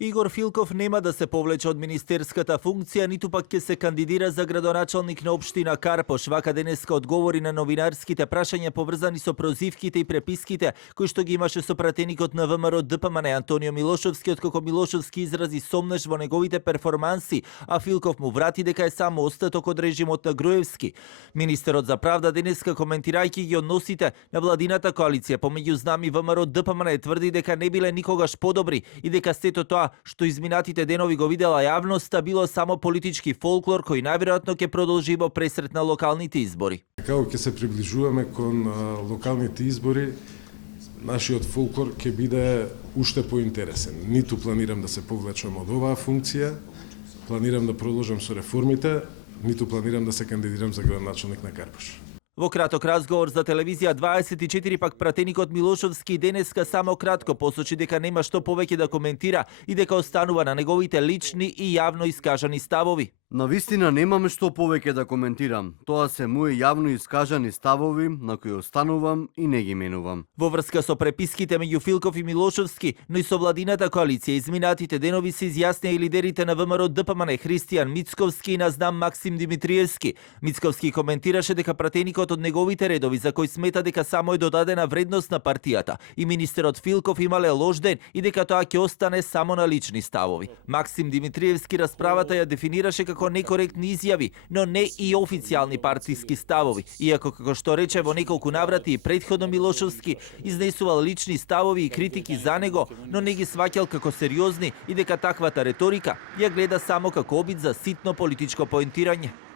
Игор Филков нема да се повлече од министерската функција, ниту пак ќе се кандидира за градоначалник на општина Карпош. Вака денеска одговори на новинарските прашања поврзани со прозивките и преписките кои што ги имаше со пратеникот на ВМРО ДПМН Антонио Милошовски, откако Милошовски изрази сомнеш во неговите перформанси, а Филков му врати дека е само остаток од режимот на Груевски. Министерот за правда денеска, коментирајќи ги односите на владината коалиција помеѓу знами ВМРО ДПМН, тврди дека не биле никогаш подобри и дека сето тоа што изминатите денови го видела јавноста било само политички фолклор кој најверојатно ќе продолжи во пресрет на локалните избори. Како ќе се приближуваме кон локалните избори, нашиот фолклор ќе биде уште поинтересен. Ниту планирам да се повлечам од оваа функција, планирам да продолжам со реформите, ниту планирам да се кандидирам за градоначалник на Карпош. Во краток разговор за телевизија 24 пак пратеникот Милошовски денеска само кратко посочи дека нема што повеќе да коментира и дека останува на неговите лични и јавно искажани ставови. Навистина немам што повеќе да коментирам. Тоа се мои јавно искажани ставови на кои останувам и не ги менувам. Во врска со преписките меѓу Филков и Милошовски, но и со владината коалиција изминатите денови се изјаснија и лидерите на ВМРО ДПМН Христијан Мицковски и назнам Максим Димитриевски. Мицковски коментираше дека пратеникот од неговите редови за кој смета дека само е додадена вредност на партијата и министерот Филков имале лош ден и дека тоа ќе остане само на лични ставови. Максим Димитриевски расправата ја дефинираше како некоректни изјави, но не и официјални партиски ставови, иако како што рече во неколку наврати и претходно Милошовски изнесувал лични ставови и критики за него, но не ги сваќал како сериозни и дека таквата реторика ја гледа само како обид за ситно политичко поентирање.